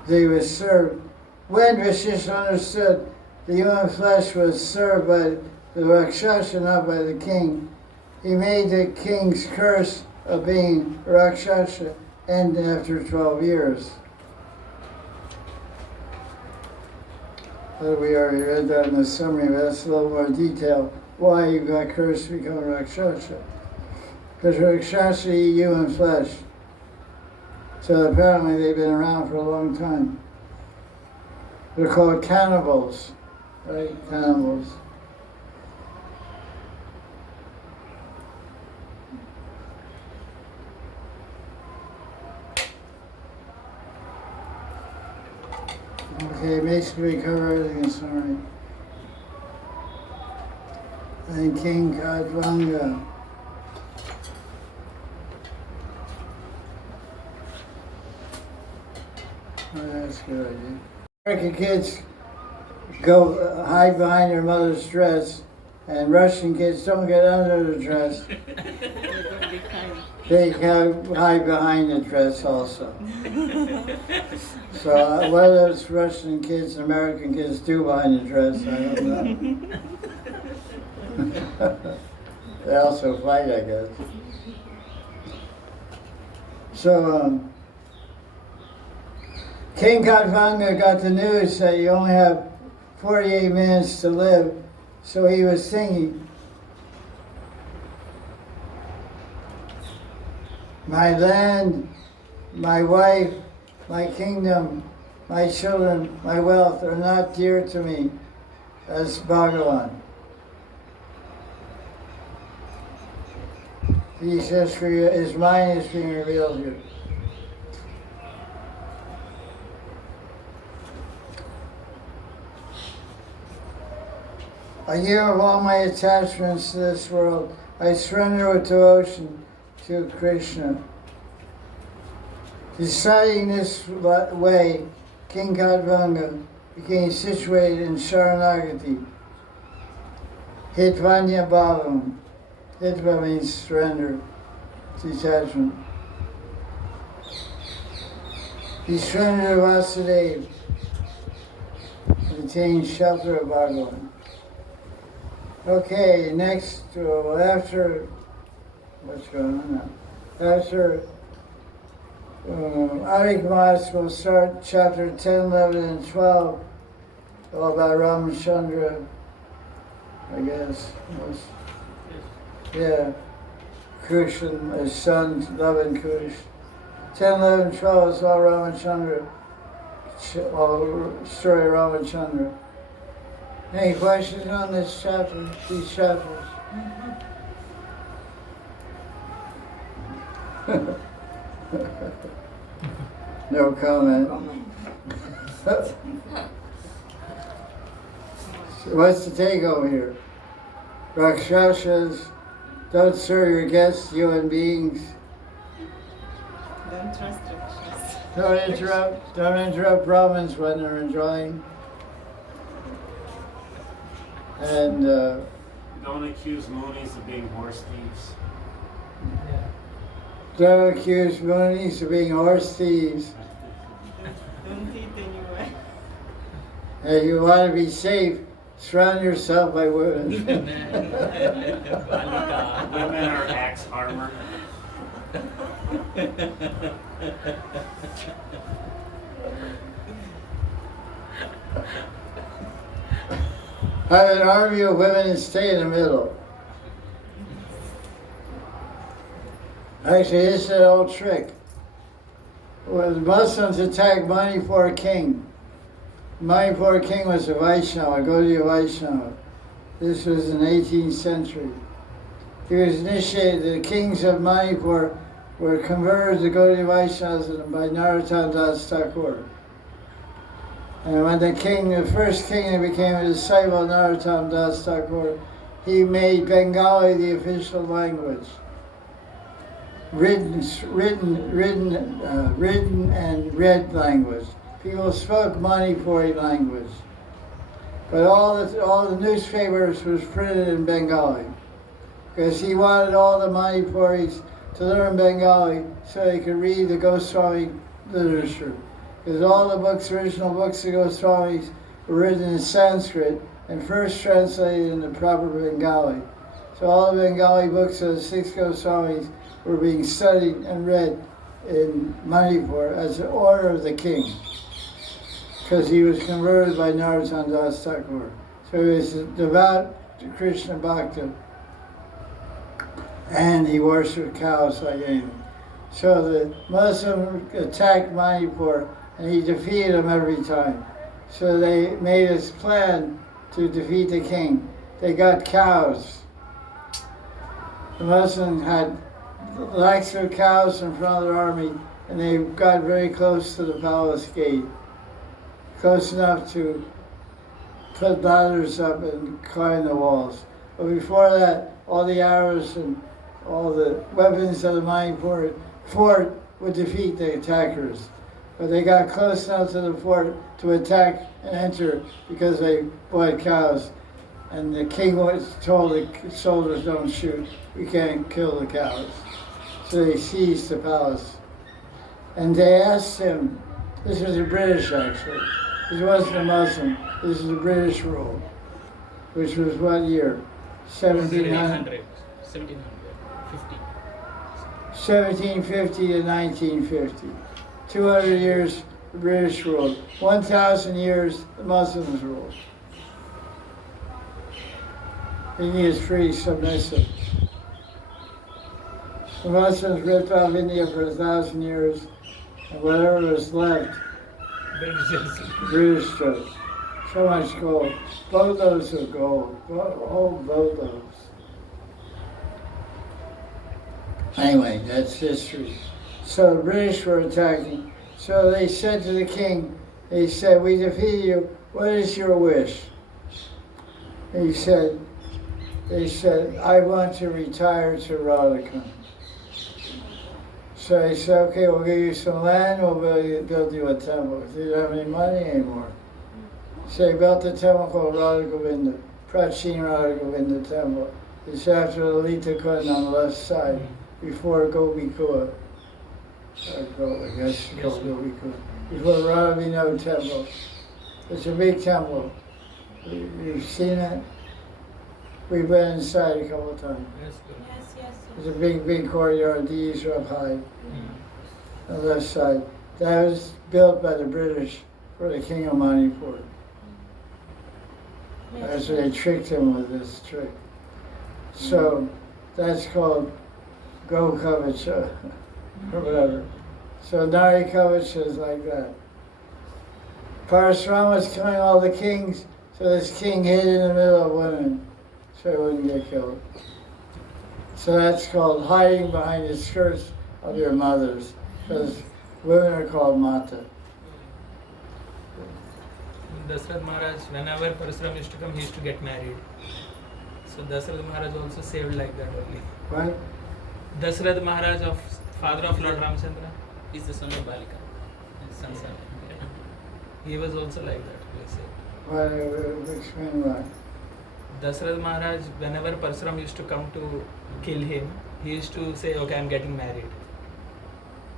they were served. When Vasishta understood the human flesh was served by the Rakshasa, not by the king, he made the king's curse of being Rakshasa end after 12 years. We already read that in the summary, but that's a little more detail. Why you got cursed to become Rakshasa. Because Rakshasa eat human flesh. So apparently they've been around for a long time. They're called cannibals, right? Cannibals. Okay, basically we cover everything in summary. And King Kadvanga. Oh, that's a good idea. American kids go hide behind their mother's dress, and Russian kids don't get under the dress. They can hide behind the dress also. So whether it's Russian kids and American kids do behind the dress, I don't know. They also fight, I guess. So King Kadvanga got the news that you only have 48 minutes to live, so he was singing, "My land, my wife, my kingdom, my children, my wealth are not dear to me as Bhagavan." He's just his mind is being revealed here. I give up all my attachments to this world. I surrender with devotion to Krishna. Deciding this way, King Kadvanga became situated in Sharanagati. Hitvanya Bhavam. Hitva means surrender, detachment. He surrendered to Vasudeva and attained shelter of Bhagavan. Okay, next, after, what's going on now? After Arik Mas will start chapter 10, 11, and 12, all about Ramachandra, I guess. Yeah, Kush and his sons, Love and Kush. 10, 11, 12 is all Ramachandra, all story of Ramachandra. Any questions on this chapter, these chapters? No comment. So what's the takeover here? Rakshasas don't serve your guests, human beings. Don't trust Rakshas. Don't interrupt Brahmins when they're enjoying. And Don't accuse Moonies of being horse thieves. Yeah. don't accuse Moonies of being horse thieves. Don't eat anywhere. And you want to be safe, surround yourself by women. Women are axe armor. Have an army of women and stay in the middle. Actually, this is an old trick. When the Muslims attacked Manipur king, Manipur king was a Vaishnava, a Gaudiya Vaishnava. This was in the 18th century. He was initiated, the kings of Manipur were converted to Gaudiya Vaishnavas by Narottam Das Thakur. And when the first king that became a disciple of Narottam Das Thakur, he made Bengali the official language. Written and read language. People spoke Manipuri language. But all the newspapers was printed in Bengali. Because he wanted all the Manipuris to learn Bengali so they could read the Goswami literature. Because all the books, original books of Goswamis were written in Sanskrit and first translated into proper Bengali. So all the Bengali books of the 6 Goswamis were being studied and read in Manipur as an order of the king. Because he was converted by Narottam Das Thakur. So he was devout to Krishna Bhakta. And he worshipped cows like anything. So the Muslim attacked Manipur and he defeated them every time. So they made a plan to defeat the king. They got cows. The Muslims had lakhs of cows in front of their army and they got very close to the palace gate. Close enough to put ladders up and climb the walls. But before that, all the arrows and all the weapons of the Manipur fort would defeat the attackers. But they got close enough to the fort to attack and enter because they bought cows. And the king was told the soldiers, don't shoot, you can't kill the cows. So they seized the palace. And they asked him, this was the British actually, this wasn't a Muslim, this is the British rule, which was what year? 1700. 1750 to 1950. 200 years the British ruled. 1,000 years the Muslims ruled. India is pretty submissive. The Muslims ripped off India for 1,000 years, and whatever was left, British took. So much gold. Boatloads of gold. Whole boatloads. Anyway, that's history. So the British were attacking. So they said to the king, they said, we defeated you. What is your wish? He said, they said, I want to retire to Radhakund. So he said, okay, we'll give you some land, we'll build you a temple. They didn't have any money anymore. So he built the temple called Radha Govinda, Prachin Radha Govinda temple. It's after the Lita Kund on the left side, before Gopi Kua. I guess called Gopi Kua. Before Radha Vinod temple. It's a big temple. You've seen it? We've been inside a couple of times. Yes, Guru. Yes, yes. It's a big courtyard, these are up high, on the left side. That was built by the British for the king of Manipur. That's why they tricked him with this trick. So that's called Go Kavacha, or whatever. So Nari Kavacha is like that. Parasuram was killing all the kings, so this king hid in the middle of women, so he wouldn't get killed. So that's called hiding behind the skirts of your mothers, because women are called Mata. Dasrath Maharaj, whenever Parasuram used to come, he used to get married. So Dasrath Maharaj also saved like that only. Right? Dasrath Maharaj, father of Lord Ramchandra, Is the son of Balika. His son. he was also like that. They say. Why, explain why. Dasrath Maharaj, whenever Parasuram used to come to kill him, he used to say, okay, I'm getting married.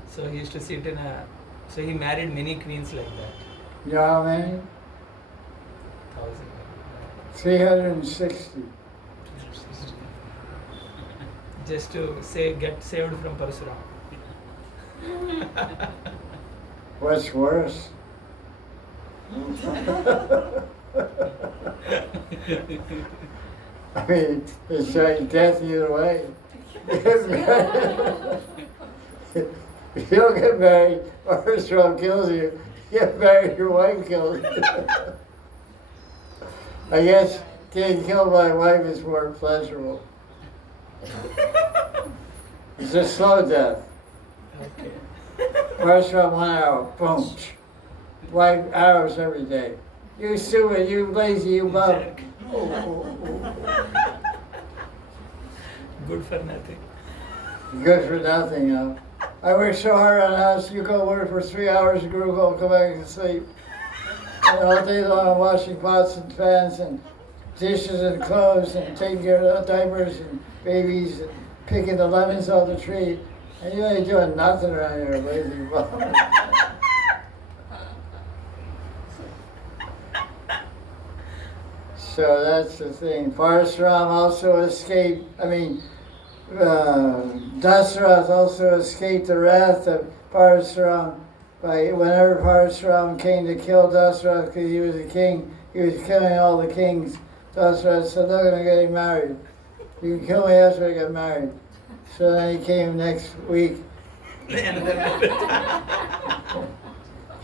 So he used to sit in a... So he married many queens like that. You know how many? 1,000. 360. Just to get saved from Parasuram. What's worse? I mean, it's like death either way. If you don't get married, Parasuram kills you. You get married, your wife kills you. I guess getting killed by a wife is more pleasurable. It's a slow death. Okay. Parasuram 1 hour, boom. Wife hours every day. You stupid, you lazy, you bum. Good for nothing. Good for nothing, huh? I work so hard on the house, you go work for 3 hours, the guru go come back and sleep. And all day long I'm washing pots and pans and dishes and clothes and taking care of the diapers and babies and picking the lemons off the tree. And you ain't doing nothing around here, lazy bum. So that's the thing. Parasuram also escaped, Dasarath also escaped the wrath of Parasuram by whenever Parasuram came to kill Dasarath because he was a king, he was killing all the kings. Dasarath said, "They're going to get him married. You can kill me after I get married." So then he came next week.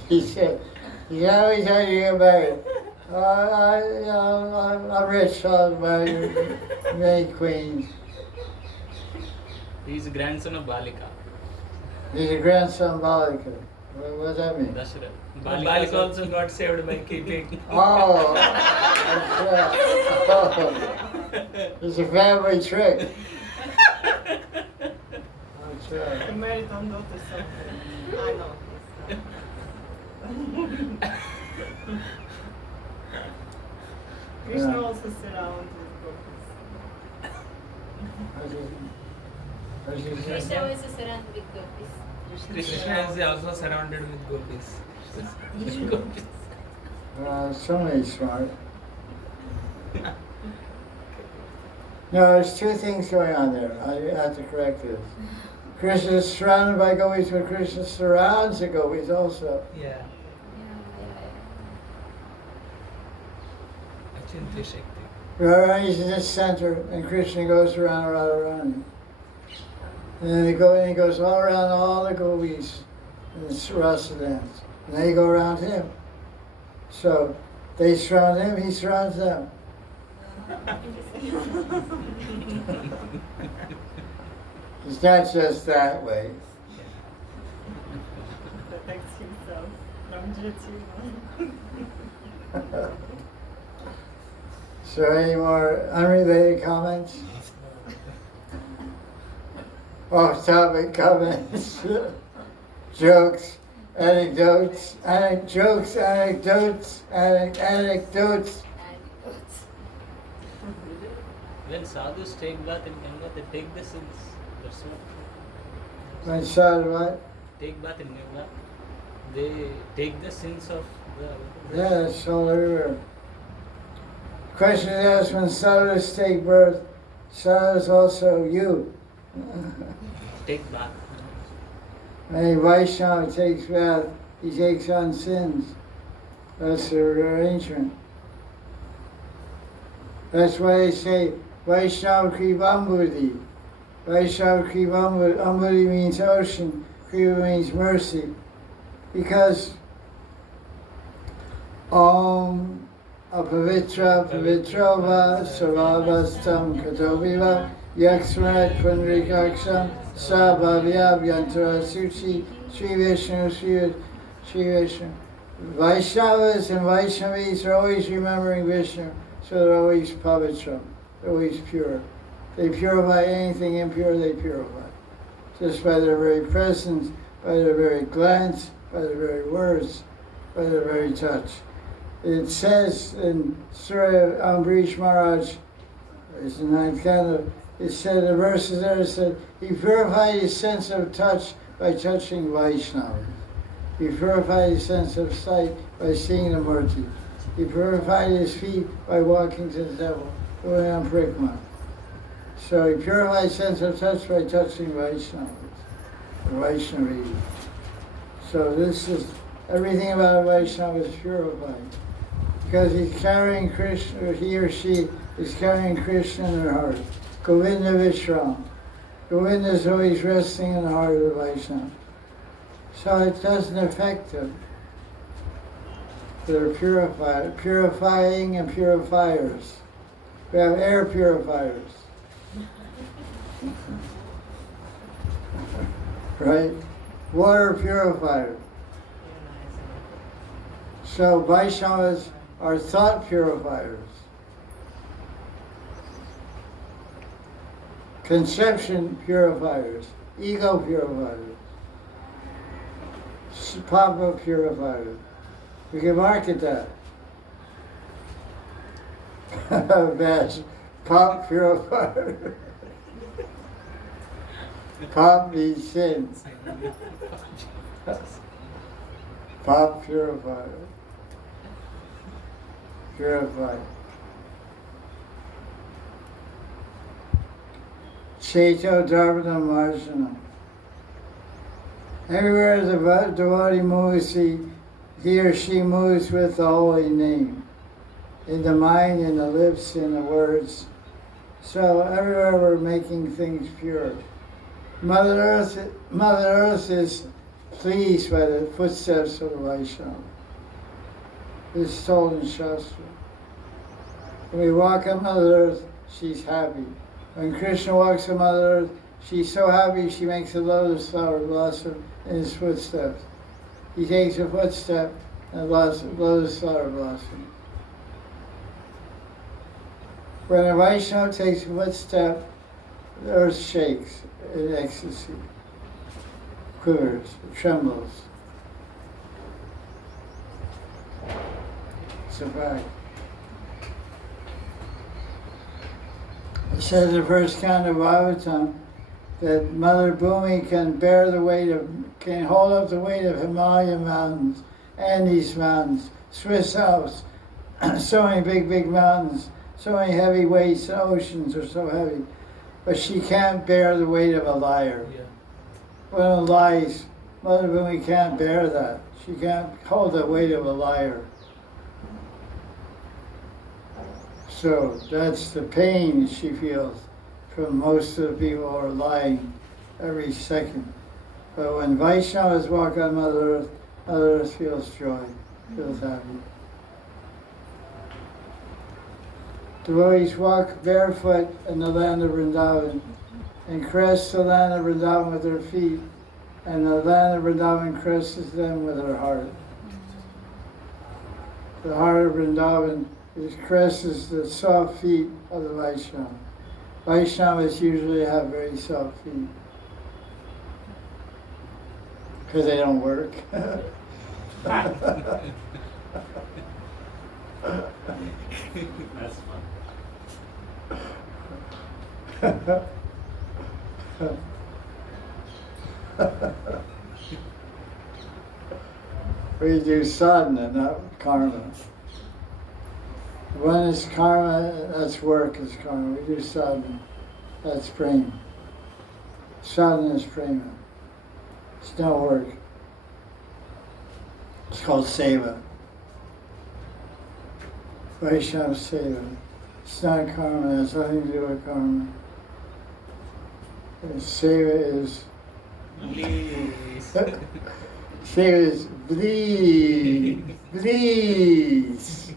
He said, "You know how many times you get married?" I'm rich, I'll marry many queens. He is a grandson of Balika. He's a grandson of Balika. What does that mean? Dashrath. Balika also got saved by keeping. Oh, that's oh, it's a family trick. That's right. American daughter something. I know. Krishna Yeah. also surrounded with Krishna was surrounded with gopis. Krishna is also surrounded with gopis. Somebody's smart. No, there's two things going on there. I have to correct this. Krishna is surrounded by gopis, but Krishna surrounds the gopis also. Yeah. Achintya Shakti. Radharani's in the center, and Krishna goes around Radharani. And then he goes all around all the gopis in the rasa dance. And they go around him. So they surround him, he surrounds them. It's not just that way. Protects himself from judgment. So any more unrelated comments? Off-topic comments? Jokes, anecdotes, anecdotes. When sadhus take bath in Ganga, they take the sins. That's what. When sadhu what? Take bath in Ganga, they take the sins of the. Yeah, that's all everywhere. Question is asked when sadhus take birth, sadhus also you. Take bath. When a Vaishnava takes bath, he takes on sins. That's the arrangement. That's why they say Vaishnava Kripambudhi. Vaishnava Kripambudhi. Ambudhi means ocean, Kripa means mercy. Because Om Apavitra Pavitrova Sarvabhastam Katoviva Yaksmat Punrikaksham Sabhavyab Yantara Suchi Sri Vishnu Sri Vishnu. Vaishnavas and Vaishnavis are always remembering Vishnu, so they're always pavitra, they're always pure. They purify anything impure, they purify. Just by their very presence, by their very glance, by their very words, by their very touch. It says in story of Ambarish Maharaj, it's the 9th canto, it said, the verses there said, he purified his sense of touch by touching Vaishnavas. He purified his sense of sight by seeing the Murti. He purified his feet by walking to the temple, going on Prikma. So he purified his sense of touch by touching Vaishnavas, the Vaishnavi. So this is, everything about a Vaishnava is purified. Because he's carrying Krishna, or he or she is carrying Krishna in their heart. Govinda Vishram. Govinda is always resting in the heart of the Vaishnava. So it doesn't affect them. They're purified, purifying and purifiers. We have air purifiers. Right? Water purifier. So Vaishnavas are thought purifiers. Conception purifiers. Ego purifiers. Papa purifier. We can market that. Best pop purifier. Pop means sin. Pop purifier. Purified. Cheto Dharvana Marjana. Everywhere the devotee moves, he or she moves with the holy name, in the mind, in the lips, in the words. So everywhere we're making things pure. Mother Earth is pleased by the footsteps of the Vaishnava. It's told in Shastra. When we walk on Mother Earth, she's happy. When Krishna walks on Mother Earth, she's so happy she makes a lotus flower blossom in his footsteps. He takes a footstep and a lotus flower blossom. When a Vaishnava takes a footstep, the earth shakes in ecstasy, quivers, trembles. It's a fact. It says in the first canto of Bhagavatam that Mother Bhumi can hold up the weight of Himalayan mountains, Andes mountains, Swiss Alps, so many big mountains, so many heavy weights, the oceans are so heavy. But she can't bear the weight of a liar. Yeah. When it lies, Mother Bhumi can't bear that. She can't hold the weight of a liar. So that's the pain she feels from most of the people who are lying every second. But when Vaishnavas walk on Mother Earth feels joy, feels happy. Devotees walk barefoot in the land of Vrindavan, and caress the land of Vrindavan with her feet, and the land of Vrindavan caresses them with her heart. The heart of Vrindavan caresses the soft feet of the Vaishnava. Vaishnavas usually have very soft feet because they don't work. That's fun. We do sadhana, not karma. One is karma, that's work is karma. We do sadhana, that's prema. Sadhana is prema. It's no work. It's called seva. Vaishnava seva. It's not karma, it has nothing to do with karma. Seva is Please. seva is please, please.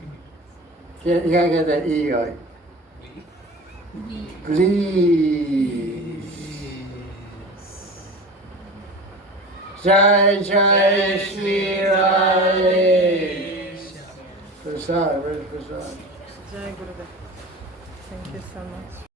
You gotta get that E right. Please. Jai Jai Shri Radhe. Prasad, where's Prasad? Jai Gurudev. Thank you so much.